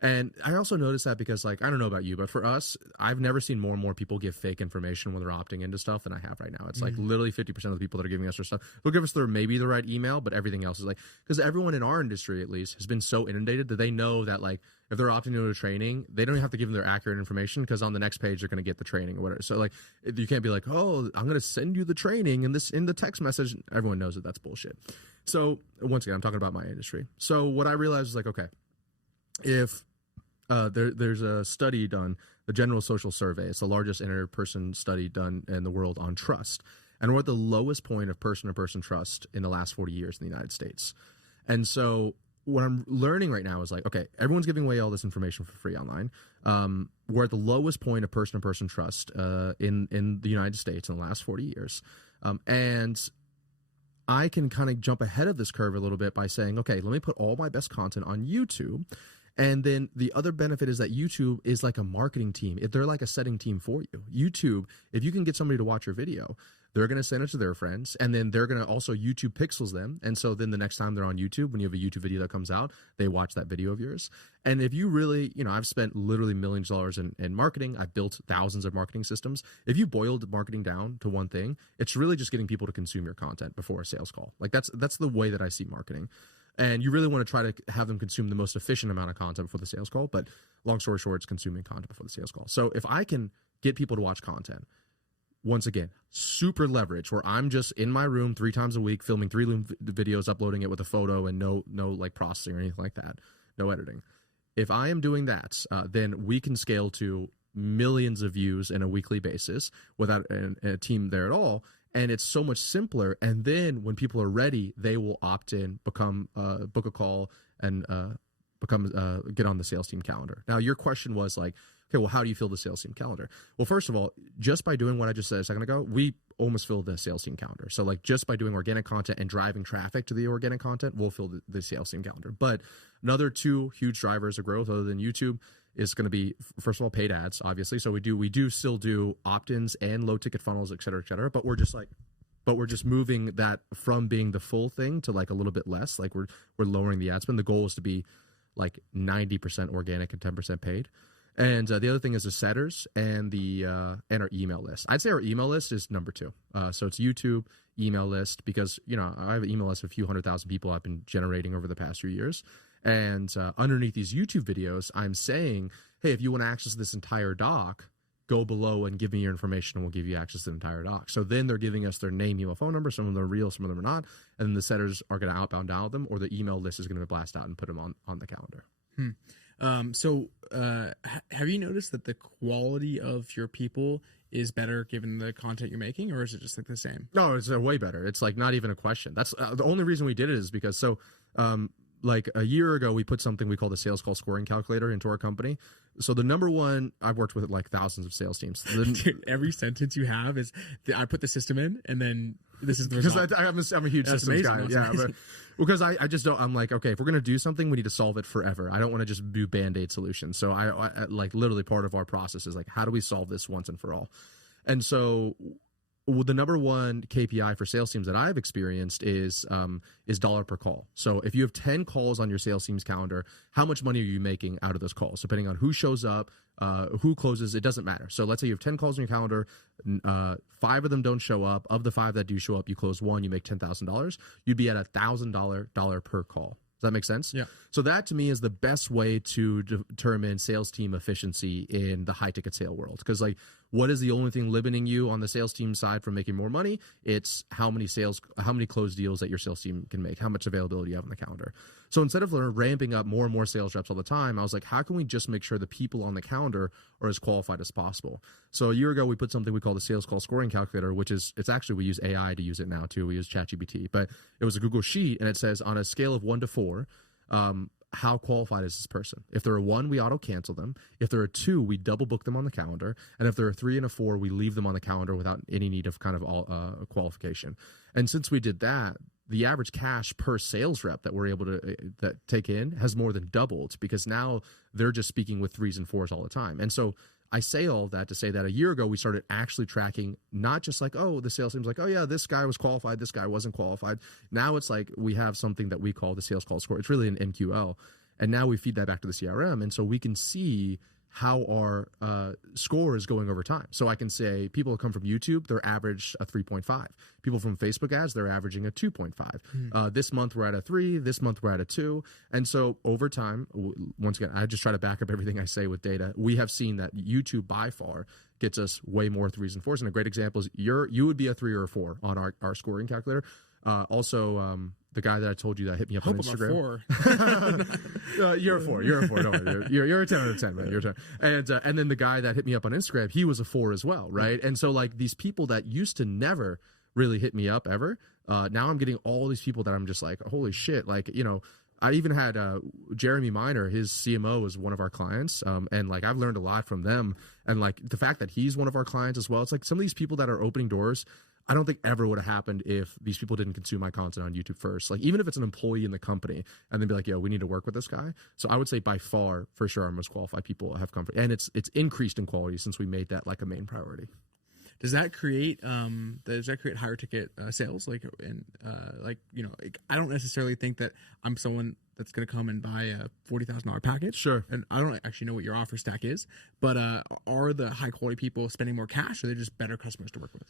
And I also noticed that because, like, I don't know about you, but for us, I've never seen more and more people give fake information when they're opting into stuff than I have right now. It's like literally 50% of the people that are giving us their stuff, they'll give us their maybe the right email, but everything else is like, because everyone in our industry, at least, has been so inundated that they know that, like, if they're opting into a training, they don't have to give them their accurate information, because on the next page they're going to get the training or whatever. So like, you can't be like, oh, I'm going to send you the training in the text message. Everyone knows that that's bullshit. So once again, I'm talking about my industry. So what I realized is like, okay, if there's a study done, the General Social Survey. It's the largest inter-person study done in the world on trust. And we're at the lowest point of person-to-person trust in the last 40 years in the United States. And so what I'm learning right now is like, okay, everyone's giving away all this information for free online. We're at the lowest point of person-to-person trust in the United States in the last 40 years. And I can kind of jump ahead of this curve a little bit by saying, okay, let me put all my best content on YouTube. And then the other benefit is that YouTube is like a marketing team. They're like a setting team for you. YouTube, if you can get somebody to watch your video, they're going to send it to their friends, and then they're going to also YouTube pixels them. And so then the next time they're on YouTube, when you have a YouTube video that comes out, they watch that video of yours. And if you really, I've spent literally millions of dollars in marketing. I've built thousands of marketing systems. If you boiled marketing down to one thing, it's really just getting people to consume your content before a sales call. Like that's the way that I see marketing. And you really want to try to have them consume the most efficient amount of content before the sales call. But long story short, it's consuming content before the sales call. So if I can get people to watch content, once again, super leverage, where I'm just in my room 3 times a week, filming 3 videos, uploading it with a photo and no like processing or anything like that, no editing. If I am doing that, then we can scale to millions of views on a weekly basis without a team there at all. And it's so much simpler. And then when people are ready, they will opt in, become book a call, and get on the sales team calendar. Now, your question was like, okay, well, how do you fill the sales team calendar? Well, first of all, just by doing what I just said a second ago, we almost filled the sales team calendar. So like just by doing organic content and driving traffic to the organic content, we'll fill the sales team calendar. But another 2 huge drivers of growth other than YouTube is going to be, first of all, paid ads, obviously. So we do still do opt-ins and low ticket funnels, et cetera, but we're just moving that from being the full thing to like a little bit less. Like we're lowering the ad spend. The goal is to be like 90% organic and 10% paid. And the other thing is the setters and our email list. I'd say our email list is number 2. So it's YouTube email list, because I have an email list of a few 100,000 people I've been generating over the past few years. And underneath these YouTube videos, I'm saying, hey, if you want to access this entire doc, go below and give me your information and we'll give you access to the entire doc. So then they're giving us their name, email, phone number. Some of them are real, some of them are not. And then the setters are going to outbound dial them, or the email list is going to blast out and put them on the calendar. Have you noticed that the quality of your people is better given the content you're making, or is it just like the same? No, it's way better. It's like not even a question. That's the only reason we did it is because like a year ago, we put something we call the sales call scoring calculator into our company. So the number one, I've worked with like thousands of sales teams. Dude, every sentence you have is, I put the system in, and then this is the result. Because I'm a huge systems guy. Yeah, but because I just don't. I'm like, okay, if we're gonna do something, we need to solve it forever. I don't want to just do Band-Aid solutions. So I like literally part of our process is like, how do we solve this once and for all? And so the number one KPI for sales teams that I've experienced is dollar per call. So if you have 10 calls on your sales team's calendar, how much money are you making out of those calls? Depending on who shows up, who closes, it doesn't matter. So let's say you have 10 calls on your calendar, 5 of them don't show up. Of the 5 that do show up, you close 1, you make $10,000. You'd be at $1,000 per call. Does that make sense? Yeah. So that to me is the best way to determine sales team efficiency in the high ticket sale world. Because like, what is the only thing limiting you on the sales team side from making more money? It's how many closed deals that your sales team can make, how much availability you have on the calendar. So instead of ramping up more and more sales reps all the time, I was like, how can we just make sure the people on the calendar are as qualified as possible? So a year ago, we put something we call the sales call scoring calculator, which is, it's actually, we use AI to use it now too. We use ChatGPT, but it was a Google sheet and it says on a scale of 1 to 4, how qualified is this person? If they're a 1, we auto cancel them. If they're a 2, we double book them on the calendar. And if they're a 3 and a 4, we leave them on the calendar without any need of kind of qualification. And since we did that, the average cash per sales rep that we're able to that take in has more than doubled, because now they're just speaking with 3s and 4s all the time. And so I say all of that to say that a year ago, we started actually tracking, not just like, oh, the sales team's like, oh yeah, this guy was qualified, this guy wasn't qualified. Now it's like we have something that we call the sales call score. It's really an MQL. And now we feed that back to the CRM. And so we can see how our score is going over time. So I can say people who come from YouTube, they're average a 3.5. People from Facebook ads, they're averaging a 2.5. This month we're at a 3. This month we're at a 2. And so over time, once again, I just try to back up everything I say with data. We have seen that YouTube by far gets us way more 3s and 4s. And a great example is you would be a 3 or a 4 on our scoring calculator. The guy that I told you that hit me up on Instagram. You're a 4. You're a 4. Don't worry. You're a 10 out of 10, man. You're a 10. And then the guy that hit me up on Instagram, he was a 4 as well, right? And so like these people that used to never really hit me up ever, now I'm getting all these people that I'm just like, holy shit, like, you know. I even had Jeremy Miner, his CMO, is one of our clients, and like I've learned a lot from them. And like the fact that he's one of our clients as well, it's like some of these people that are opening doors, I don't think ever would have happened if these people didn't consume my content on YouTube first. Like even if it's an employee in the company and then be like, yo, we need to work with this guy. So I would say by far, for sure, our most qualified people have come from, and it's increased in quality since we made that like a main priority. Does that create higher ticket sales? Like, and like, you know, like, I don't necessarily think that I'm someone that's going to come and buy a $40,000 package. Sure. And I don't actually know what your offer stack is, but are the high quality people spending more cash, or are they just better customers to work with?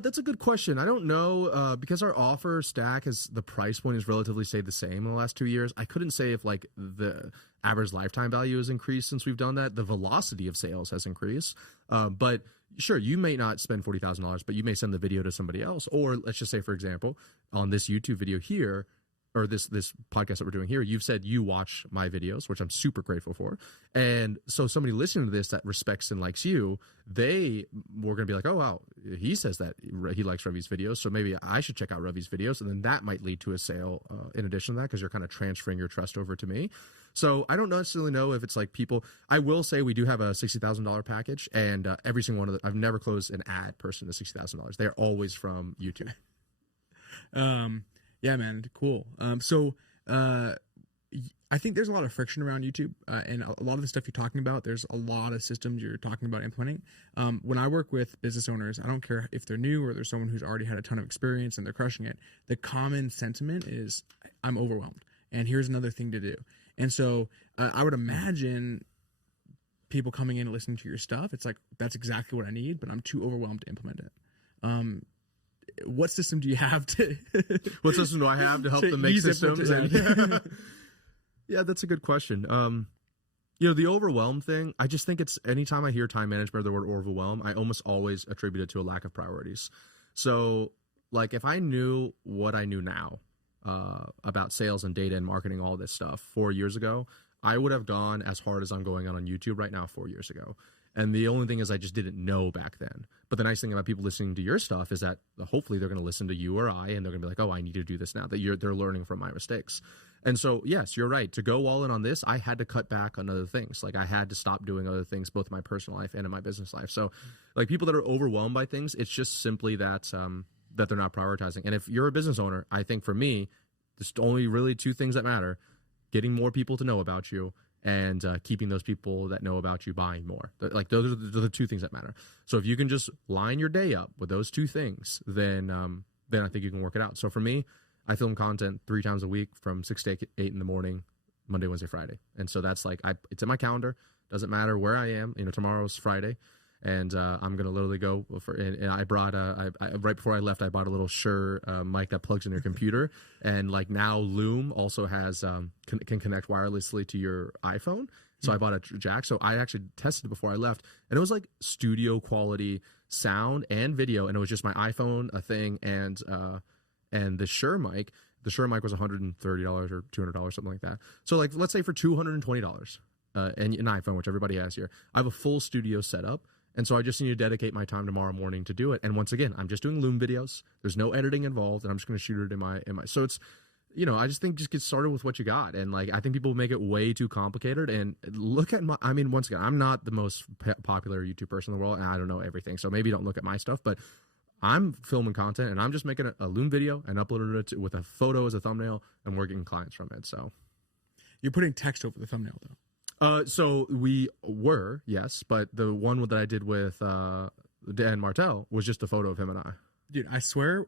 That's a good question. I don't know, because our offer stack the price point has relatively stayed the same in the last 2 years. I couldn't say if like the average lifetime value has increased since we've done that. The velocity of sales has increased, but sure, you may not spend $40,000, but you may send the video to somebody else. Or let's just say, for example, on this YouTube video here, or this podcast that we're doing here, you've said you watch my videos, which I'm super grateful for. And so somebody listening to this that respects and likes you, they were going to be like, oh, wow, he says that he likes Ravi's videos, so maybe I should check out Ravi's videos. And then that might lead to a sale in addition to that, because you're kind of transferring your trust over to me. So I don't necessarily know if it's like people. I will say we do have a $60,000 package, and every single one of I've never closed an ad person to $60,000. They're always from YouTube. Yeah, man, cool. I think there's a lot of friction around YouTube, and a lot of the stuff you're talking about, there's a lot of systems you're talking about implementing. When I work with business owners, I don't care if they're new or there's someone who's already had a ton of experience and they're crushing it. The common sentiment is, I'm overwhelmed, and here's another thing to do. And so I would imagine people coming in and listening to your stuff, it's like, that's exactly what I need, but I'm too overwhelmed to implement it. What system do you have to what system do I have to help them make systems? Yeah, that's a good question. The overwhelm thing, I just think it's anytime I hear time management or the word overwhelm, I almost always attribute it to a lack of priorities. So, like, if I knew what I knew now about sales and data and marketing, all this stuff 4 years ago, I would have gone as hard as I'm going on YouTube right now 4 years ago. And the only thing is I just didn't know back then. But the nice thing about people listening to your stuff is that hopefully they're going to listen to you or I, and they're going to be like, oh, I need to do this now, that they're learning from my mistakes. And so, yes, you're right. To go all in on this, I had to cut back on other things. Like, I had to stop doing other things, both in my personal life and in my business life. So, like, people that are overwhelmed by things, it's just simply that they're not prioritizing. And if you're a business owner, I think for me, there's only really two things that matter: getting more people to know about you, and keeping those people that know about you buying more. Like, those are the two things that matter. So if you can just line your day up with those two things, then I think you can work it out. So for me, I film content 3 times a week from 6 to 8 in the morning, Monday, Wednesday, Friday. And so that's like, it's in my calendar. Doesn't matter where I am. Tomorrow's Friday. And I'm going to literally go for, and I brought, right before I left, I bought a little Shure mic that plugs in your computer. And like now Loom also has, can connect wirelessly to your iPhone. So I bought a jack. So I actually tested it before I left, and it was like studio quality sound and video. And it was just my iPhone, a thing, and the Shure mic. The Shure mic was $130 or $200, something like that. So like, let's say for $220, and an iPhone, which everybody has here, I have a full studio setup. And so I just need to dedicate my time tomorrow morning to do it. And once again, I'm just doing Loom videos. There's no editing involved, and I'm just going to shoot it in my. So it's, I just think just get started with what you got. And like, I think people make it way too complicated. And look at once again, I'm not the most popular YouTube person in the world, and I don't know everything. So maybe don't look at my stuff, but I'm filming content, and I'm just making a Loom video and uploading it with a photo as a thumbnail, and we're getting clients from it. So you're putting text over the thumbnail, though. So we were, yes, but the one that I did with Dan Martel was just a photo of him and I. Dude, I swear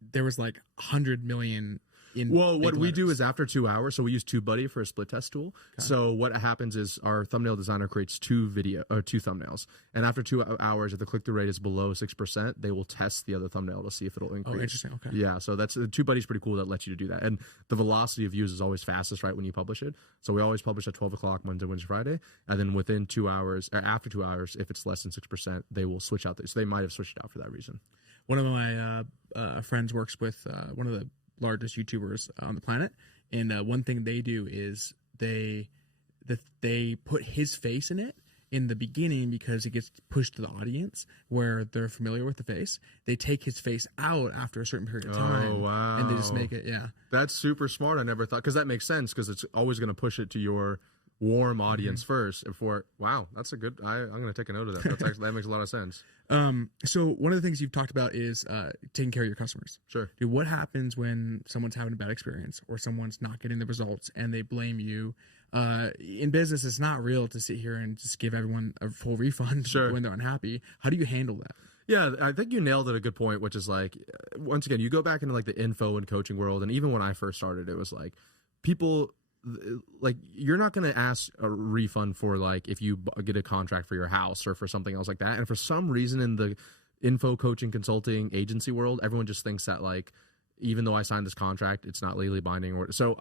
there was like 100 million in. Well, what we do is after 2 hours, so we use TubeBuddy for a split test tool. Okay. So what happens is our thumbnail designer creates two thumbnails, and after 2 hours, if the click-through rate is below 6%, they will test the other thumbnail to see if it'll increase. Oh, interesting. Okay. Yeah, so that's TubeBuddy's pretty cool. That lets you do that, and the velocity of views is always fastest right when you publish it. So we always publish at 12 o'clock Monday, Wednesday, Friday, and then within 2 hours, or after 2 hours, if it's less than 6%, they will switch out. So they might have switched it out for that reason. One of my friends works with one of the largest YouTubers on the planet, and one thing they do is they put his face in it in the beginning because it gets pushed to the audience where they're familiar with the face. They take his face out after a certain period of time. Oh, wow. And they just make it, yeah. That's super smart. I never thought, because that makes sense, because it's always going to push it to your warm audience first before. Wow, that's a good. I'm going to take a note of that. That makes a lot of sense. So one of the things you've talked about is taking care of your customers. Sure. Dude, what happens when someone's having a bad experience or someone's not getting the results and they blame you? In business, it's not real to sit here and just give everyone a full refund when they're unhappy. How do you handle that? Yeah, I think you nailed it. A good point, which is like, once again, you go back into like the info and coaching world, and even when I first started, it was like people. Like, you're not going to ask a refund for like if you get a contract for your house or for something else like that. And for some reason in the info coaching consulting agency world, everyone just thinks that like, even though I signed this contract, it's not legally binding. Or so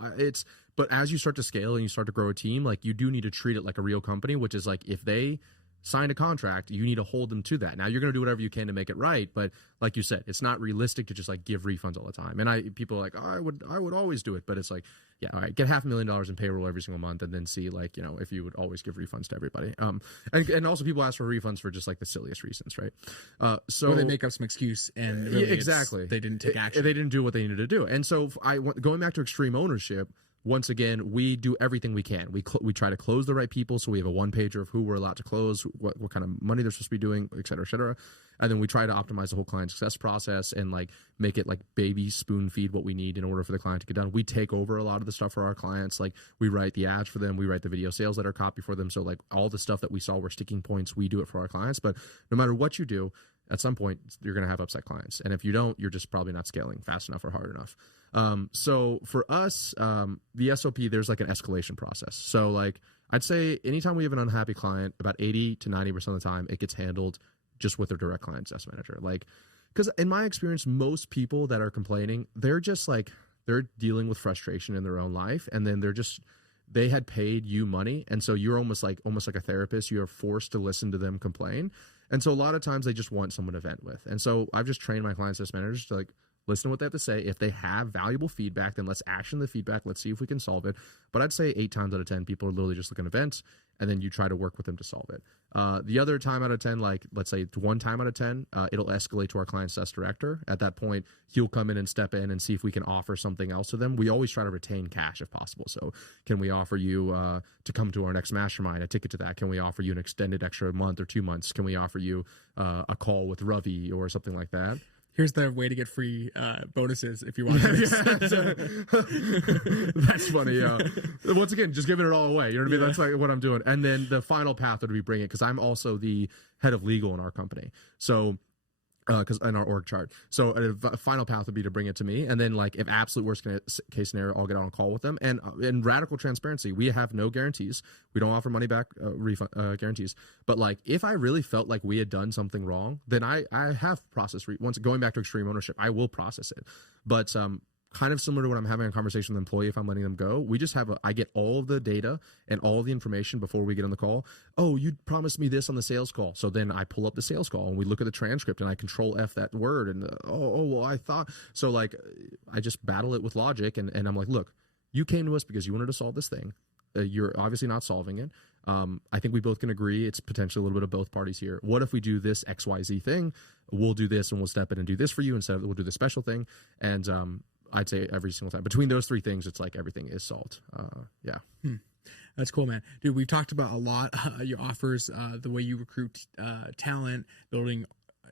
but as you start to scale and you start to grow a team, like you do need to treat it like a real company, which is like, if they signed a contract, you need to hold them to that. Now you're going to do whatever you can to make it right, but like you said, it's not realistic to just like give refunds all the time. And people are like, oh, I would always do it, but it's like, yeah, all right, get $500,000 in payroll every single month, and then see like, if you would always give refunds to everybody. And also people ask for refunds for just like the silliest reasons, right? So or they make up some excuse and really exactly they didn't take action. They didn't do what they needed to do. And so going back to extreme ownership. Once again, we do everything we can. We try to close the right people, so we have a one-pager of who we're allowed to close, what kind of money they're supposed to be doing, et cetera, et cetera. And then we try to optimize the whole client success process and like make it like baby spoon feed what we need in order for the client to get done. We take over a lot of the stuff for our clients. Like, we write the ads for them, we write the video sales letter copy for them. So like all the stuff that we saw were sticking points, we do it for our clients. But no matter what you do, at some point you're going to have upset clients, and if you don't, you're just probably not scaling fast enough or hard enough. So for us, the SOP, there's like an escalation process. So like, I'd say anytime we have an unhappy client, about 80 to 90% of the time, it gets handled just with their direct client success manager. Like, because in my experience, most people that are complaining, they're just like, they're dealing with frustration in their own life, and then they're just they had paid you money, and so you're almost like a therapist. You are forced to listen to them complain, and so a lot of times they just want someone to vent with. And so I've just trained my client success managers to like listen to what they have to say. If they have valuable feedback, then let's action the feedback. Let's see if we can solve it. But I'd say 8 times out of 10, people are literally just looking to vent, and then you try to work with them to solve it. The other time out of 10, like let's say 1 time out of 10, it'll escalate to our client success director. At that point, he'll come in and step in and see if we can offer something else to them. We always try to retain cash if possible. So can we offer you to come to our next mastermind, a ticket to that? Can we offer you an extended extra month or 2 months? Can we offer you a call with Ravi or something like that? Here's the way to get free bonuses if you want to. That's funny. Yeah. Once again, just giving it all away. You know what I mean? That's like what I'm doing. And then the final path would be bring it, because I'm also the head of legal in our company. So because in our org chart. So a final path would be to bring it to me, and then like if absolute worst case scenario, I'll get on a call with them. And in radical transparency, we have no guarantees. We don't offer money back refund guarantees. But like if I really felt like we had done something wrong, then I have processed. Once going back to extreme ownership, I will process it. But kind of similar to when I'm having a conversation with an employee, if I'm letting them go, we just have I get all of the data and all of the information before we get on the call. Oh, you promised me this on the sales call. So then I pull up the sales call and we look at the transcript and I control F that word. And well, I thought. So like I just battle it with logic and I'm like, look, you came to us because you wanted to solve this thing. You're obviously not solving it. I think we both can agree it's potentially a little bit of both parties here. What if we do this XYZ thing? We'll do this and we'll step in and do this for you instead of we'll do this special thing. And I'd say every single time between those 3 things, it's like everything is solved. Yeah. That's cool, man. Dude, we've talked about a lot your offers, the way you recruit talent, building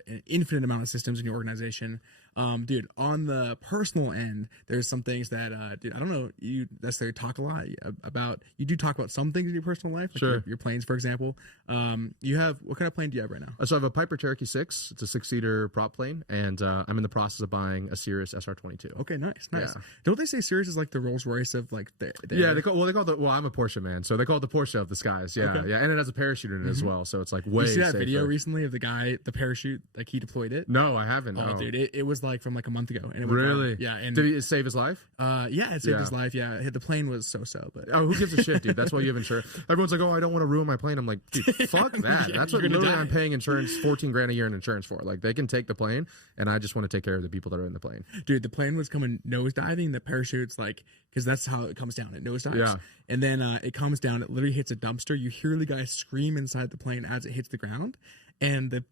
an infinite amount of systems in your organization. Dude, on the personal end, there's some things that, dude, I don't know, you necessarily talk a lot about. You do talk about some things in your personal life, like sure. your planes, for example. You have, what kind of plane do you have right now? So I have a Piper Cherokee 6. It's a 6-seater prop plane, and I'm in the process of buying a Cirrus SR-22. Okay, nice. Yeah. Don't they say Cirrus is like the Rolls Royce of like the yeah, they call I'm a Porsche man, so they call it the Porsche of the skies. Yeah, okay. yeah, and it has a parachute in it as well, so it's like way. You see that safer. video recently of the guy, the parachute, like he deployed it? No, I haven't. Oh, no. dude, it was like from like a month ago, and it went really, viral. Yeah, and did he save his life? Yeah, it saved his life. Yeah, the plane was so, but who gives a shit, dude? That's why you have insurance. Everyone's like, oh, I don't want to ruin my plane. I'm like, dude, fuck that. Yeah, that's what literally I'm paying insurance, $14,000 a year in insurance for. Like they can take the plane, and I just want to take care of the people that are in the plane. Dude, the plane was coming nosediving. The parachute's like, because that's how it comes down. It nosedives. Yeah. And then it comes down. It literally hits a dumpster. You hear the guy scream inside the plane as it hits the ground, and the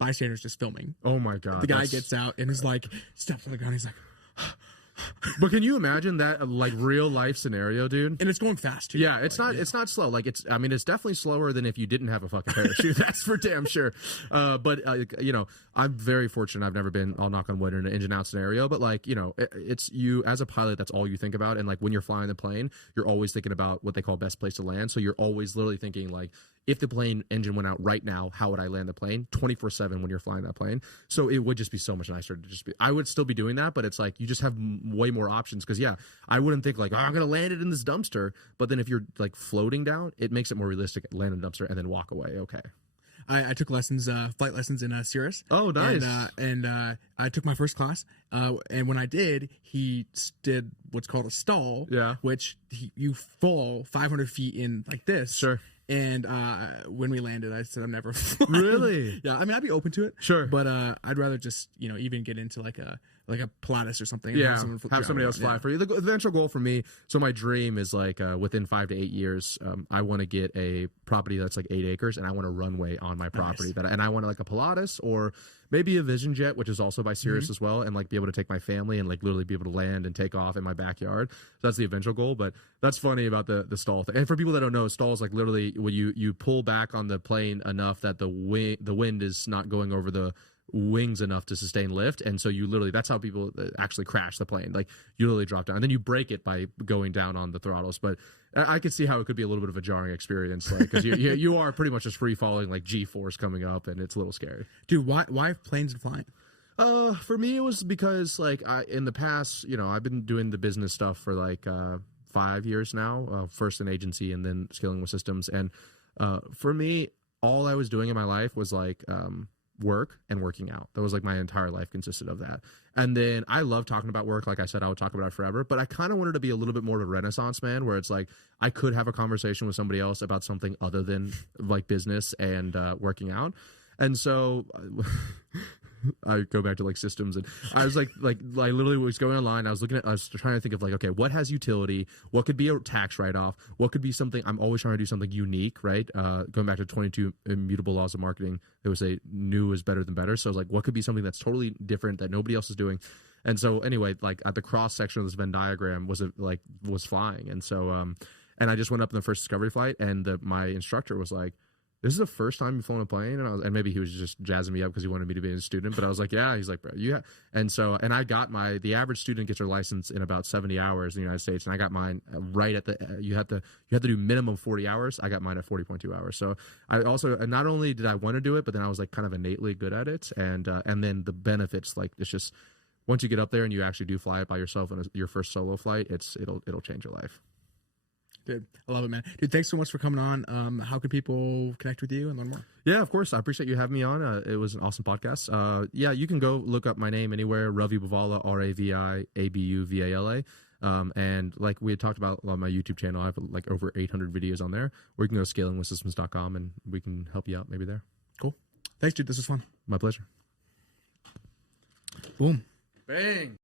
bystander's just filming. Oh my god. The guy gets out and is like, steps on the ground. He's like. But can you imagine that like real life scenario, dude? And it's going fast too. Yeah, it's not slow. Like it's definitely slower than if you didn't have a fucking parachute. That's for damn sure. But you know, I'm very fortunate. I've never been, I'll knock on wood, in an engine out scenario. But like, you know, it's you as a pilot. That's all you think about. And like when you're flying the plane, you're always thinking about what they call best place to land. So you're always literally thinking like, if the plane engine went out right now, how would I land the plane 24/7 when you're flying that plane? So it would just be so much nicer to just be, I would still be doing that, but it's like, you just have way more options. Cause yeah, I wouldn't think like, oh, I'm going to land it in this dumpster. But then if you're like floating down, it makes it more realistic, land in a dumpster and then walk away. Okay. I took lessons, flight lessons in Cirrus. Oh, nice. And I took my first class. And when I did, he did what's called a stall. Yeah. Which you fall 500 feet in like this. Sure. And when we landed, I said I'm never flying. Really? Yeah. I mean, I'd be open to it. Sure. But I'd rather just, you know, even get into like a Pilates or something. And Yeah, have somebody else fly for you. The eventual goal for me, so my dream is like within 5 to 8 years, I want to get a property that's like 8 acres, and I want a runway on my property. Nice. And I want like a Pilates or maybe a Vision Jet, which is also by Cirrus as well, and like be able to take my family and like literally be able to land and take off in my backyard. So that's the eventual goal. But that's funny about the stall thing. And for people that don't know, stall is like literally when you pull back on the plane enough that the wind is not going over the wings enough to sustain lift, and so you literally, that's how people actually crash the plane. Like you literally drop down and then you break it by going down on the throttles. But I could see how it could be a little bit of a jarring experience, like because you are pretty much just free falling, like G-force coming up, and it's a little scary. Dude, why planes and flying? For me, it was because like in the past, you know, I've been doing the business stuff for like 5 years now, first in agency and then scaling with systems. And for me, all I was doing in my life was like work and working out. That was like my entire life consisted of that. And then I love talking about work. Like I said, I would talk about it forever, but I kind of wanted to be a little bit more of a Renaissance man, where it's like I could have a conversation with somebody else about something other than like business and working out. And so I go back to like systems, and I was like I literally was going online. I was trying to think of like, okay, what has utility? What could be a tax write-off? What could be something? I'm always trying to do something unique, right? Going back to 22 immutable laws of marketing, they would say new is better than better. So I was like, what could be something that's totally different that nobody else is doing? And so anyway, like at the cross section of this Venn diagram was flying, and so and I just went up in the first discovery flight, and my instructor was like, "This is the first time you've flown a plane?" And maybe he was just jazzing me up because he wanted me to be a student. But I was like, "Yeah." He's like, "Bro, yeah." And so, and I got the average student gets their license in about 70 hours in the United States, and I got mine right at you have to do minimum 40 hours. I got mine at 40.2 hours. So I also, not only did I want to do it, but then I was like kind of innately good at it, and then the benefits, like it's just once you get up there and you actually do fly it by yourself on your first solo flight, it'll change your life. Dude, I love it, man. Dude, thanks so much for coming on. How can people connect with you and learn more? Yeah, of course. I appreciate you having me on. It was an awesome podcast. Yeah, you can go look up my name anywhere, Ravi Avubala, RaviAbubala. And like we had talked about on my YouTube channel, I have like over 800 videos on there, or you can go to scalingwithsystems.com and we can help you out maybe there. Cool. Thanks, dude. This was fun. My pleasure. Boom. Bang.